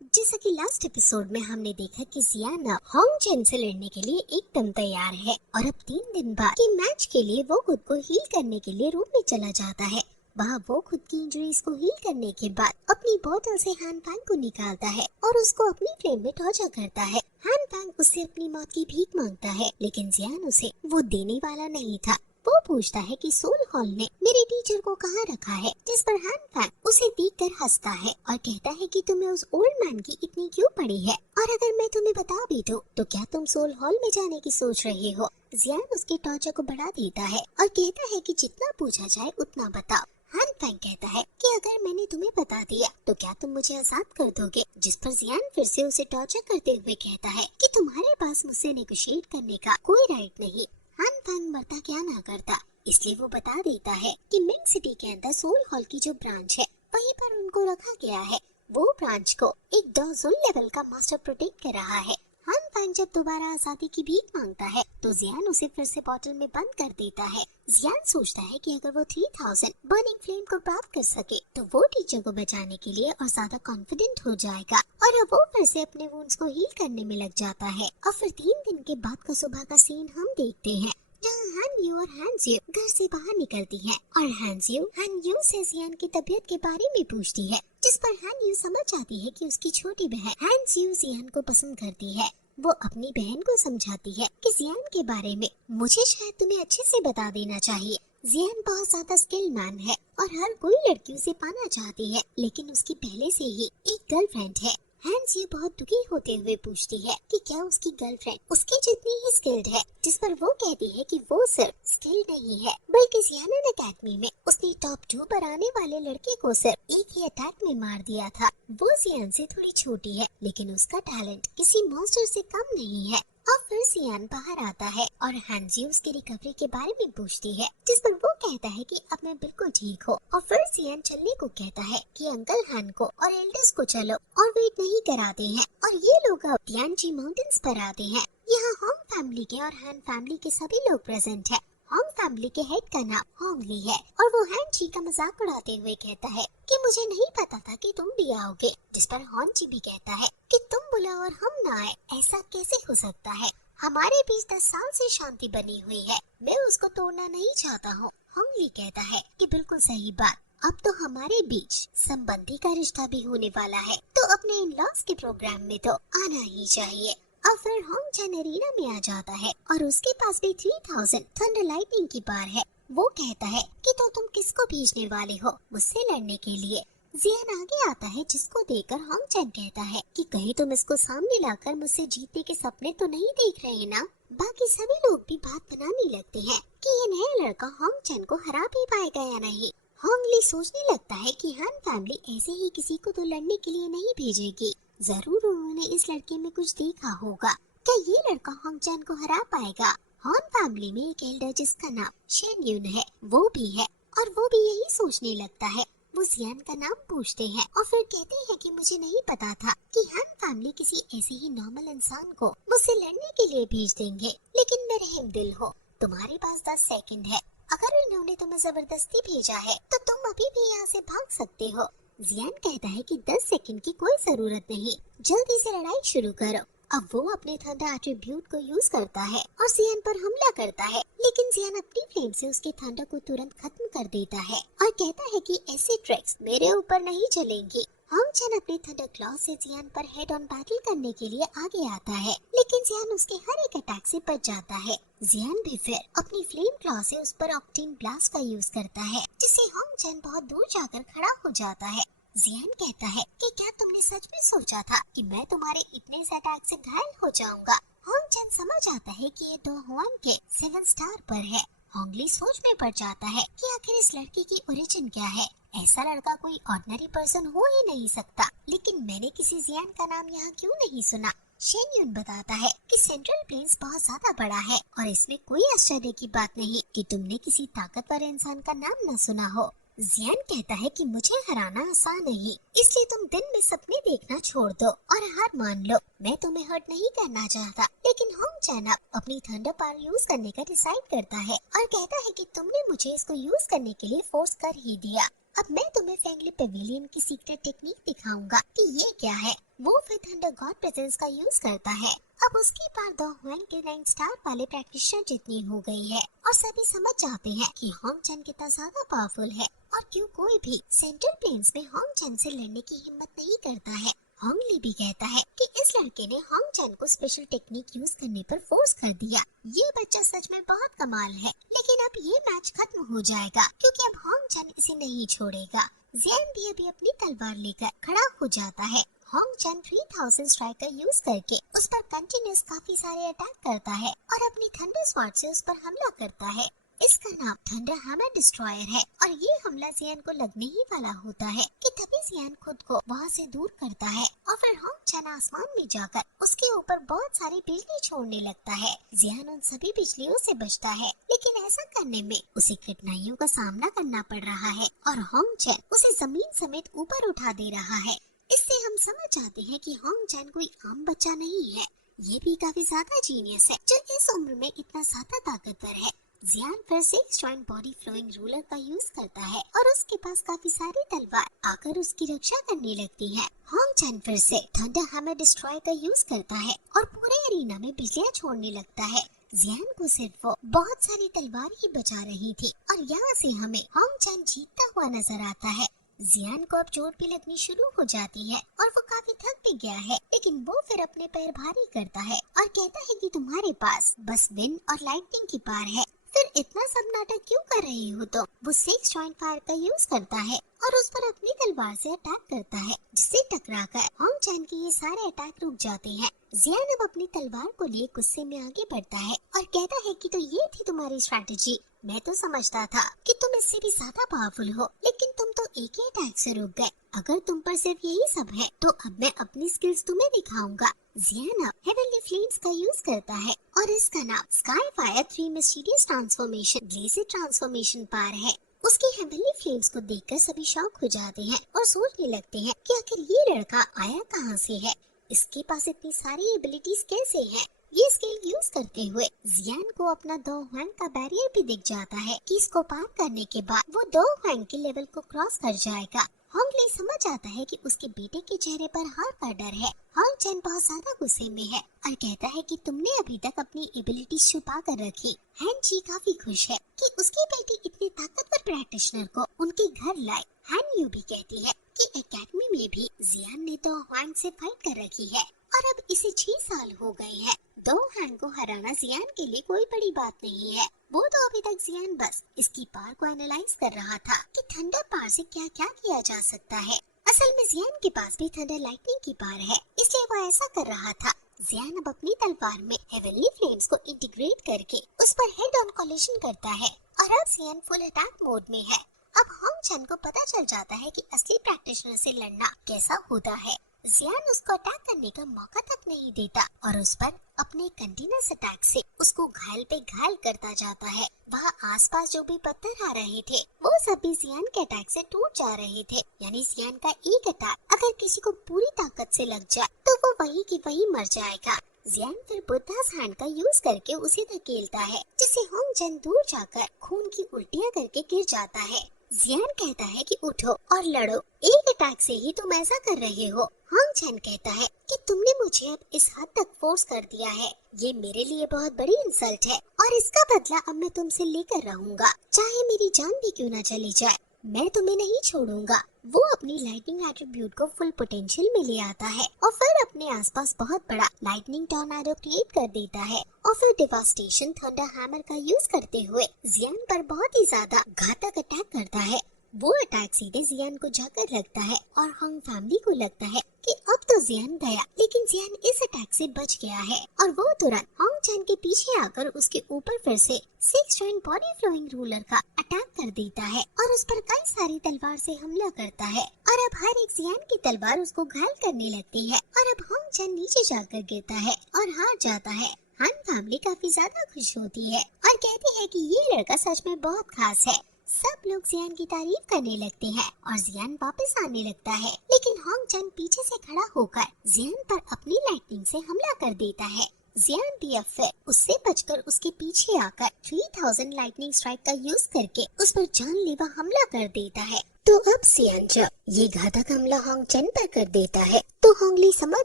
जैसा कि last episode में हमने देखा कि जियान होंग चेन से लड़ने के लिए एकदम तैयार है और अब 3 दिन बाद के मैच के लिए वो खुद को हील करने के लिए रूम में चला जाता है। वहाँ वो खुद की इंजरीज को हील करने के बाद अपनी बोतल से हान फैंग को निकालता है और उसको अपनी फ्लेम में टॉर्चर करता है। हान फैंग उससे अपनी मौत की भीख मांगता है, लेकिन जियान उसे वो देने वाला नहीं था। वो पूछता है कि सोल हॉल ने मेरे टीचर को कहाँ रखा है, जिस पर हान फैंग उसे देखकर हंसता है और कहता है कि तुम्हें उस ओल्ड मैन की इतनी क्यों पड़ी है, और अगर मैं तुम्हें बता भी दूं तो क्या तुम सोल हॉल में जाने की सोच रहे हो। जियान उसके टॉर्चर को बढ़ा देता है और कहता है कि जितना पूछा जाए उतना बताओ। हान फैंग कहता है कि अगर मैंने तुम्हें बता दिया तो क्या तुम मुझे आजाद कर दोगे, जिस पर जियान फिर से उसे टॉर्चर करते हुए कहता है कि तुम्हारे पास मुझसे नेगोशिएट करने का कोई राइट नहीं। हान फैंग मरता क्या ना करता, इसलिए वो बता देता है कि मिंग सिटी के अंदर सोल हॉल की जो ब्रांच है वहीं पर उनको रखा गया है। वो ब्रांच को एक डॉजुल लेवल का मास्टर प्रोटेक्ट कर रहा है। हान फैंग जब दोबारा आजादी की भीख मांगता है तो जियान उसे फिर से बॉटल में बंद कर देता है। जियान सोचता है कि अगर वो 3000 बर्निंग फ्लेम को प्राप्त कर सके तो वो टीचर को बचाने के लिए और ज्यादा कॉन्फिडेंट हो जाएगा और अब वो फिर से अपने वुंड्स को हील करने में लग जाता है। और फिर 3 दिन के बाद का सुबह का सीन हम देखते हैं, जहाँ हान यू और हांजियो घर से बाहर निकलती है और हान यू से जियान की तबीयत के बारे में पूछती है, जिस पर हान यू समझ जाती है कि उसकी छोटी बहन हांजियो जियान को पसंद करती है। वो अपनी बहन को समझाती है कि जियान के बारे में मुझे शायद तुम्हें अच्छे से बता देना चाहिए। जियान बहुत ज्यादा स्किल्ड मैन है और हर कोई लड़की उसे पाना चाहती है, लेकिन उसकी पहले से ही एक गर्लफ्रेंड है। हैंस ये बहुत दुखी होते हुए पूछती है कि क्या उसकी गर्लफ्रेंड उसके जितनी ही स्किल्ड है, जिस पर वो कहती है कि वो सिर्फ स्किल्ड नहीं है बल्कि जियान एकेडमी में उसने टॉप 2 पर आने वाले लड़के को सिर्फ एक ही अटैक में मार दिया था। वो जियान से थोड़ी छोटी है, लेकिन उसका टैलेंट किसी मॉन्स्टर से कम नहीं है। और फिर जियान बाहर आता है और हांजी उसकी रिकवरी के बारे में पूछती है, जिस पर वो कहता है कि अब मैं बिल्कुल ठीक हूँ। और फिर जियान चलने को कहता है कि अंकल हान को और एल्डर्स को चलो और वेट नहीं कराते हैं, और ये लोग अब तियानजी माउंटेन्स पर आते हैं। यहाँ होंग फैमिली के और हान फैमिली के सभी लोग प्रेजेंट है। होंग फैमिली के हेड का नाम होंग ली है और वो हांजी का मजाक उड़ाते हुए कहता है कि मुझे नहीं पता था कि तुम भी आओगे, जिस पर हांजी भी कहता है कि तुम बुलाओ और हम ना आए, ऐसा कैसे हो सकता है। हमारे बीच 10 साल से शांति बनी हुई है, मैं उसको तोड़ना नहीं चाहता हूँ। होंग ली कहता है कि बिल्कुल सही बात, अब तो हमारे बीच संबंधी का रिश्ता भी होने वाला है, तो अपने इन लॉस के प्रोग्राम में तो आना ही चाहिए। और फिर होंग चैन एरिना में आ जाता है और उसके पास भी 3000 थंडर लाइटनिंग की बार है। वो कहता है कि तो तुम किसको भेजने वाले हो मुझसे लड़ने के लिए। जियान आगे आता है, जिसको देखकर होंग चैन कहता है कि कहीं तुम इसको सामने लाकर मुझसे जीतने के सपने तो नहीं देख रहे ना। बाकी सभी लोग भी बात बनाने लगते हैं कि ये नया लड़का होंग चैन को हरा भी पाएगा या नहीं। होंग ली सोचने लगता है कि हान फैमिली ऐसे ही किसी को तो लड़ने के लिए नहीं भेजेगी, जरूर उन्होंने इस लड़के में कुछ देखा होगा। क्या ये लड़का होंग चैन को हरा पाएगा। हॉन फैमिली में एक एल्डर जिसका नाम शेन यून है वो भी है और वो भी यही सोचने लगता है। वो जियान का नाम पूछते हैं और फिर कहते हैं कि मुझे नहीं पता था कि हान फैमिली किसी ऐसे ही नॉर्मल इंसान को मुझसे लड़ने के लिए भेज देंगे, लेकिन मैं रहम दिल हो, तुम्हारे पास 10 सेकंड है, अगर इन्होंने तुम्हें जबरदस्ती भेजा है तो तुम अभी भी यहाँ से भाग सकते हो। जियान कहता है कि 10 सेकंड की कोई जरूरत नहीं, जल्दी से लड़ाई शुरू करो। अब वो अपने थंडर एट्रीब्यूट को यूज करता है और जियान पर हमला करता है, लेकिन जियान अपनी फ्लेम से उसके थंडर को तुरंत खत्म कर देता है और कहता है कि ऐसी ट्रिक्स मेरे ऊपर नहीं चलेंगी। होंग चैन अपने थंडर क्लॉ से जियान पर हेड ऑन बैटल करने के लिए आगे आता है, लेकिन जियान उसके हर एक अटैक से बच जाता है। जियान भी फिर अपनी फ्लेम क्लॉ से उस पर ऑक्टेन ब्लास्ट का यूज करता है, जिससे होंग चैन बहुत दूर जाकर खड़ा हो जाता है। जियान कहता है कि क्या तुमने सच में सोचा था कि मैं तुम्हारे इतने से अटैक से घायल हो जाऊंगा। होंग चैन समझ आता है कि ये दो हुआन के 7 स्टार पर है। होंगली सोच में पड़ जाता है कि आखिर इस लड़के की ओरिजिन क्या है। ऐसा लड़का कोई ऑर्डिनरी पर्सन हो ही नहीं सकता, लेकिन मैंने किसी जियान का नाम यहाँ क्यों नहीं सुना। शेन यून बताता है कि सेंट्रल प्लेन्स बहुत ज्यादा बड़ा है और इसमें कोई आश्चर्य की बात नहीं कि तुमने किसी ताकतवर इंसान का नाम न सुना हो। जियान कहता है कि मुझे हराना आसान नहीं, इसलिए तुम दिन में सपने देखना छोड़ दो और हार मान लो। मैं तुम्हें हर्ट नहीं करना चाहता, लेकिन होंग चैन अपनी थंडर पावर यूज करने का डिसाइड करता है और कहता है कि तुमने मुझे इसको यूज करने के लिए फोर्स कर ही दिया। अब मैं तुम्हें फेंगली पेविलियन की सीक्रेट टेक्निक दिखाऊंगा कि ये क्या है। वो फिर थंडर गॉड प्रेजेंस का यूज करता है। अब उसकी पार द हुआन के रैंक स्टार वाले प्रैक्टिशनर जितनी हो गई है और सभी समझ जाते हैं कि होंग चैन कितना ज्यादा पावरफुल है और क्यों कोई भी सेंट्रल प्लेन्स में होंग चैन से लड़ने की हिम्मत नहीं करता है। होंग ली भी कहता है कि इस लड़के ने होंग चैन को स्पेशल टेक्निक यूज करने पर फोर्स कर दिया। ये बच्चा सच में बहुत कमाल है, लेकिन अब ये मैच खत्म हो जाएगा क्योंकि अब होंग चैन इसे नहीं छोड़ेगा। जियान भी अभी अपनी तलवार लेकर खड़ा हो जाता है। होंग चैन 3000 स्ट्राइकर यूज करके उस पर कंटिन्यूस काफी सारे अटैक करता है और अपनी थंडर स्वॉर्ड से उस पर हमला करता है। इसका नाम थंडर हैमर डिस्ट्रॉयर है और ये हमला जियान को लगने ही वाला होता है कि तभी जियान खुद को वहाँ से दूर करता है और फिर होंग चैन आसमान में जाकर उसके ऊपर बहुत सारी बिजली छोड़ने लगता है। जियान उन सभी बिजलियों से बचता है, लेकिन ऐसा करने में उसे कठिनाइयों का सामना करना पड़ रहा है और होंग चैन उसे जमीन समेत ऊपर उठा दे रहा है। इससे हम समझ जाते हैं कि होंग चैन कोई आम बच्चा नहीं है, ये भी काफी ज्यादा जीनियस है जो इस उम्र में इतना ज्यादा ताकतवर है। जियान फिर से जॉइंट बॉडी फ्लोइंग रूलर का यूज करता है और उसके पास काफी सारी तलवार आकर उसकी रक्षा करने लगती है। होंग चैन फिर से थंडर हैमर डिस्ट्रॉय का यूज करता है और पूरे एरिना में बिजलियां छोड़ने लगता है। जियान को सिर्फ वो बहुत सारी तलवार ही बचा रही थी और यहाँ से हमें होंग चैन जीतता हुआ नजर आता है। जियान को अब चोट भी लगनी शुरू हो जाती है और वो काफी थक भी गया है, लेकिन वो फिर अपने पैर भारी करता है और कहता है कि तुम्हारे पास बस विंड और लाइटनिंग की पावर है, फिर इतना सब नाटक क्यों कर रहे हो। तो वो 6 जॉइंट फायर का यूज करता है और उस पर अपनी तलवार से अटैक करता है, जिससे टकराकर होंग चैन के ये सारे अटैक रुक जाते हैं। जियान अब अपनी तलवार को लिए गुस्से में आगे बढ़ता है और कहता है कि तो ये थी तुम्हारी स्ट्रैटेजी। मैं तो समझता था कि तुम इससे भी ज्यादा पावरफुल हो, लेकिन तुम तो एक ही अटैक से रुक गए। अगर तुम पर सिर्फ यही सब है तो अब मैं अपनी स्किल्स तुम्हें दिखाऊंगा। जियान अब हेवनली फ्लेम्स का यूज करता है और इसका नाम sky fire 3 mysterious transformation blaze transformation power है। उसकी हेवनली फ्लेम्स को देखकर सभी शॉक हो जाते हैं और सोचने लगते हैं कि आखिर ये लड़का आया कहाँ से है, इसके पास इतनी सारी एबिलिटीज कैसे हैं। ये स्किल यूज करते हुए जियान को अपना दो हुआन का बैरियर भी दिख जाता है कि इसको पार करने के बाद वो दो हुआन के लेवल को क्रॉस कर जाएगा। होंग ली समझ आता है कि उसके बेटे के चेहरे पर हार का डर है। होंग चैन बहुत ज्यादा गुस्से में है और कहता है कि तुमने अभी तक अपनी एबिलिटी छुपा कर रखी। हैन जी काफी खुश है कि उसकी बेटी इतनी ताकतवर प्रैक्टिशनर को उनके घर लाए। हैन यू भी कहती है कि एकेडमी में भी जियान ने तो हुआन से फाइट कर रखी है और अब इसे 6 साल हो गए हैं। दो हुआन को हराना जियान के लिए कोई बड़ी बात नहीं है। वो तो अभी तक जियान बस इसकी पावर को एनालाइज कर रहा था कि थंडर पावर से क्या क्या किया जा सकता है। असल में जियान के पास भी थंडर लाइटनिंग की पावर है, इसलिए वो ऐसा कर रहा था। जियान अब अपनी तलवार में हेवनली फ्लेम्स को इंटीग्रेट करके उस पर हेड ऑन कोलिशन करता है और अब जियान फुल अटैक मोड में है। अब होंग चैन को पता चल जाता है कि असली प्रैक्टिशनर से लड़ना कैसा होता है। जियान उसको अटैक करने का मौका तक नहीं देता और उस पर अपने कंटिन्यूअस अटैक से उसको घायल पे घायल करता जाता है। वहाँ आसपास जो भी पत्थर आ रहे थे वो सभी जियान के अटैक से टूट जा रहे थे। यानी जियान का एक अटैक अगर किसी को पूरी ताकत से लग जाए तो वो वही की वही मर जाएगा। जियान फिर बुद्धास हैंड का यूज करके उसे धकेलता है, जिससे होंग चैन दूर जाकर खून की उल्टियाँ करके गिर जाता है। जियान कहता है कि उठो और लड़ो, एक अटैक से ही तुम ऐसा कर रहे हो। होंग चैन कहता है कि तुमने मुझे अब इस हद तक फोर्स कर दिया है, ये मेरे लिए बहुत बड़ी इंसल्ट है और इसका बदला अब मैं तुमसे लेकर रहूंगा, चाहे मेरी जान भी क्यों न चली जाए। मैं तुम्हें नहीं छोड़ूंगा। वो अपनी लाइटनिंग एट्रीब्यूट को फुल पोटेंशियल में ले आता है और फिर अपने आसपास बहुत बड़ा लाइटनिंग टॉर्नेडो क्रिएट कर देता है और फिर डिवास्टेशन थंडर हैमर का यूज करते हुए जियान पर बहुत ही ज्यादा घातक अटैक करता है। वो अटैक सीधे जियान को जाकर लगता है और होंग फैमिली को लगता है कि अब तो जियान गया, लेकिन जियान इस अटैक से बच गया है और वो तुरंत होंग चैन के पीछे आकर उसके ऊपर फिर से 6 जॉइंट बॉडी फ्लोइंग रूलर का अटैक कर देता है और उस पर कई सारी तलवार से हमला करता है और अब हर एक जियान की तलवार उसको घायल करने लगती है और अब होंग चैन नीचे जाकर गिरता है और हार जाता है। हान फैमिली काफी ज्यादा खुश होती है और कहती है कि ये लड़का सच में बहुत खास है। सब लोग जियान की तारीफ करने लगते हैं और जियान वापस आने लगता है, लेकिन होंग चैन पीछे से खड़ा होकर जियान पर अपनी लाइटनिंग से हमला कर देता है। जियान भी अब फिर उससे बचकर उसके पीछे आकर 3000 लाइटनिंग स्ट्राइक का यूज करके उस पर जानलेवा हमला कर देता है। तो अब सियान जब ये घातक हमला होंग चेन पर कर देता है तो होंगली समझ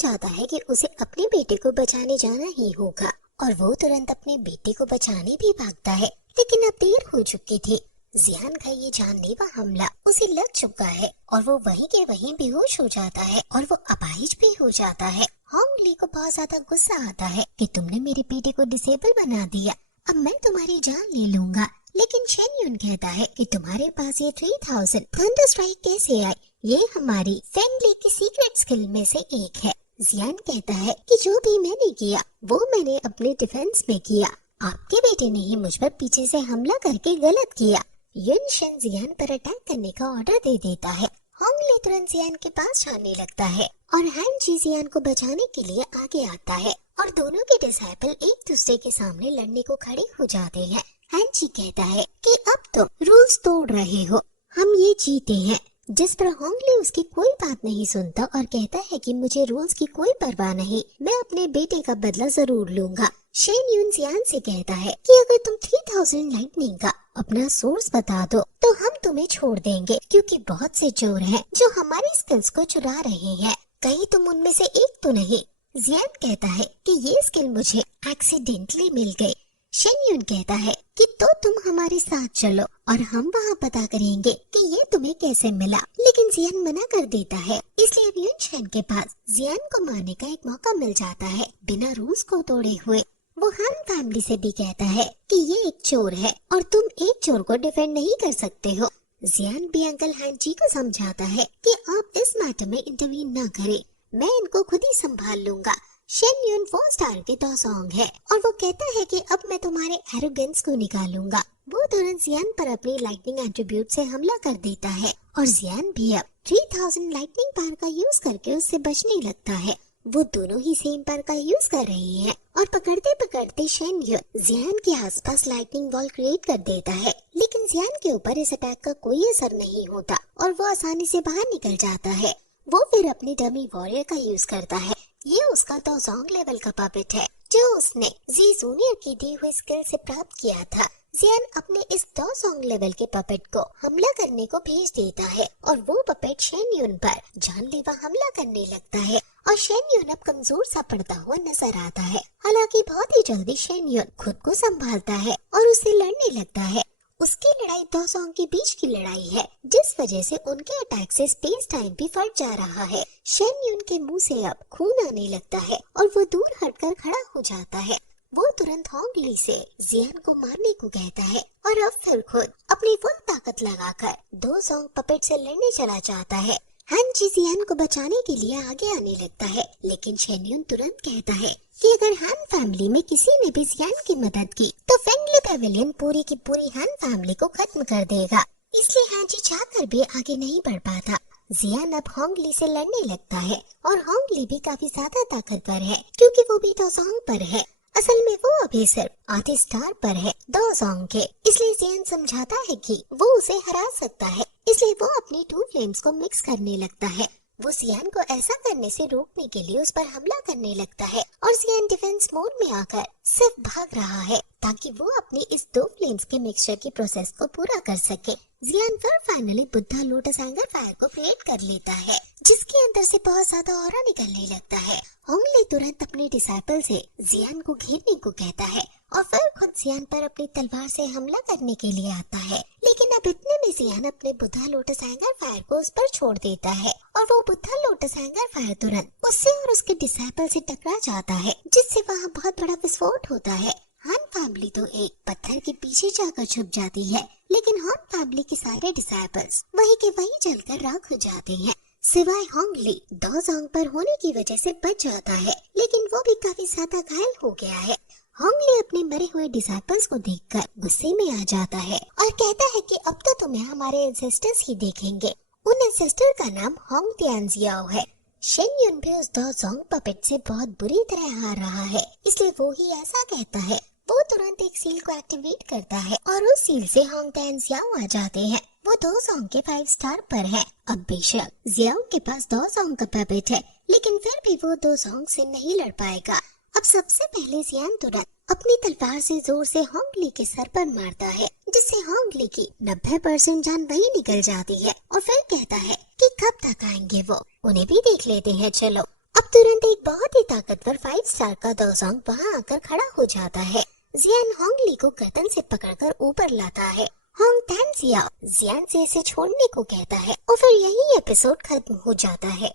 जाता है कि उसे अपने बेटे को बचाने जाना ही होगा और वो तुरंत अपने बेटे को बचाने भी भागता है, लेकिन अब देर हो चुकी थी। जियान का ये जानलेवा हमला उसे लग चुका है और वो वहीं के वहीं बेहोश हो जाता है और वो अपाहिज भी हो जाता है। होंगली को बहुत ज्यादा गुस्सा आता है कि तुमने मेरे बेटे को डिसेबल बना दिया, अब मैं तुम्हारी जान ले लूंगा। लेकिन शेन युन कहता है कि तुम्हारे पास ये 3000 थंडर स्ट्राइक कैसे आई, ये हमारी फेंगली की सीक्रेट स्किल में से एक है। जियान कहता है कि जो भी मैंने किया वो मैंने अपने डिफेंस में किया, आपके बेटे ने ही मुझ पर पीछे से हमला करके गलत किया। युन शेन जियान पर अटैक करने का ऑर्डर दे देता है। होंगली तुरंत जियान के पास जाने लगता है और हैन जी जियान को बचाने के लिए आगे आता है और दोनों के डिसाइपल एक दूसरे के सामने लड़ने को खड़े हो जाते हैं। हैन जी कहता है कि अब तुम रूल्स तोड़ रहे हो, हम ये जीते हैं, जिस पर होंगली उसकी कोई बात नहीं सुनता और कहता है कि मुझे रूल्स की कोई परवाह नहीं, मैं अपने बेटे का बदला जरूर लूंगा। शेन युन जियान से कहता है कि अगर तुम 3000 लाइटनिंग का अपना सोर्स बता दो तो हम तुम्हें छोड़ देंगे, क्योंकि बहुत से चोर हैं जो हमारी स्किल्स को चुरा रहे हैं, कहीं तुम उनमें से एक तो नहीं। जियान कहता है कि ये स्किल मुझे एक्सीडेंटली मिल गई। शेन युन कहता है कि तो तुम हमारे साथ चलो और हम वहाँ पता करेंगे कि ये तुम्हें कैसे मिला, लेकिन जियान मना कर देता है। इसलिए अब युन शेन के पास जियान को मारने का एक मौका मिल जाता है बिना रूल्स को तोड़े हुए। वो हान फैमिली से भी कहता है कि ये एक चोर है और तुम एक चोर को डिफेंड नहीं कर सकते हो। जियान भी अंकल हैन जी को समझाता है कि आप इस मैटर में इंटरवीन न करें, मैं इनको खुद ही संभाल लूंगा। शेन युन 4 स्टार के दोसोंग है और वो कहता है कि अब मैं तुम्हारे एरोगेंस को निकालूंगा। वो तुरंत जियान पर अपनी लाइटनिंग एट्रीब्यूट से हमला कर देता है और जियान भी अब 3000 लाइटनिंग पावर का यूज करके उससे बचने लगता है। वो दोनों ही सेम पावर का यूज कर रहे हैं और पकड़ते पकड़ते शेन युन जियान के आसपास लाइटनिंग वॉल क्रिएट कर देता है, लेकिन जियान के ऊपर इस अटैक का कोई असर नहीं होता और वो आसानी से बाहर निकल जाता है। वो फिर अपनी डमी वॉरियर का यूज करता है। ये उसका दोसोंग लेवल का पपेट है जो उसने जी जूनियर की दी हुई स्किल से प्राप्त किया था। जियान अपने इस दोसोंग लेवल के पपेट को हमला करने को भेज देता है और वो पपेट शेन युन पर जानलेवा हमला करने लगता है और शेन युन अब कमजोर सा पड़ता हुआ नजर आता है। हालांकि बहुत ही जल्दी शेन युन खुद को संभालता है और उससे लड़ने लगता है। उसकी लड़ाई दोसोंग के बीच की लड़ाई है, जिस वजह से उनके अटैक से स्पेस टाइम भी फट जा रहा है। शेन युन के मुंह से अब खून आने लगता है और वो दूर हटकर खड़ा हो जाता है। वो तुरंत होंगली से जियान को मारने को कहता है और अब फिर खुद अपनी फुल ताकत लगाकर दोसोंग पपेट से लड़ने चला जाता है। हान जी जियान को बचाने के लिए आगे आने लगता है, लेकिन शेन युन तुरंत कहता है कि अगर हान फैमिली में किसी ने भी जियान की मदद की तो फेंगली पैविलियन पूरी की पूरी हान फैमिली को खत्म कर देगा। इसलिए हान जी चाहकर भी आगे नहीं बढ़ पाता। जियान अब होंगली से लड़ने लगता है और होंगली भी काफी ज्यादा ताकतवर है क्योंकि वो भी दोसोंग पर है। असल में वो अभी सिर्फ आधे स्टार पर है दोसोंग के, इसलिए जियान समझाता है कि वो उसे हरा सकता है। इसलिए वो अपनी 2 फ्लेम्स को मिक्स करने लगता है। वो जियान को ऐसा करने से रोकने के लिए उस पर हमला करने लगता है और जियान डिफेंस मोड में आकर सिर्फ भाग रहा है ताकि वो अपनी इस 2 फ्लेम्स के मिक्सचर की प्रोसेस को पूरा कर सके। जियान फिर finally Buddha lotus anger fire को क्रिएट कर लेता है, जिसके अंदर से बहुत ज्यादा ऑरा निकलने लगता है। होंगली तुरंत अपने डिसाइपल से जियान को घेरने को कहता है और फिर खुद जियान पर अपनी तलवार से हमला करने के लिए आता है, लेकिन अब इतने में जियान अपने बुद्धा लोटस एंगर फायर को उस पर छोड़ देता है और वो बुद्धा लोटस एंगर फायर तुरंत उससे और उसके डिसाइपल से टकरा जाता है, जिससे वहाँ बहुत बड़ा विस्फोट होता है। हान फैमिली तो एक पत्थर के पीछे जाकर छुप जाती है, लेकिन हान फैमिली के सारे डिसाइपल्स वहीं के वहीं जलकर राख हो जाते हैं, सिवाय होंगली दोसोंग पर होने की वजह से बच जाता है, लेकिन वो भी काफी ज्यादा घायल हो गया है। होंगली अपने मरे हुए डिसाइपल्स को देखकर गुस्से में आ जाता है और कहता है कि अब तो तुम्हें हमारे एंसेस्टर्स ही देखेंगे। उन एंसेस्टर का नाम होंग तियानजियाओ है। शेन युन भी उस दोसोंग पपेट से बहुत बुरी तरह हार रहा है, इसलिए वो ही ऐसा कहता है। वो तुरंत एक सील को एक्टिवेट करता है और उस सील से होंग तियानजियाओ आ जाते हैं। वो दोसोंग के 5 स्टार पर है। अब बेशक जियाओ के पास दोसोंग का पपेट है, लेकिन फिर भी वो दोसोंग से नहीं लड़ पाएगा। अब सबसे पहले जियान तुरंत अपनी तलवार से जोर से होंगली के सर पर मारता है, जिससे होंगली की 90% जान वही निकल जाती है और फिर कहता है कि कब तक आएंगे वो, उन्हें भी देख लेते हैं चलो। अब तुरंत एक बहुत ही ताकतवर 5 स्टार का दोजोंग वहाँ आकर खड़ा हो जाता है। जियान होंगली को गर्दन से पकड़कर ऊपर लाता है। होंग टैनजिया जियान से इसे छोड़ने को कहता है और फिर यही एपिसोड खत्म हो जाता है।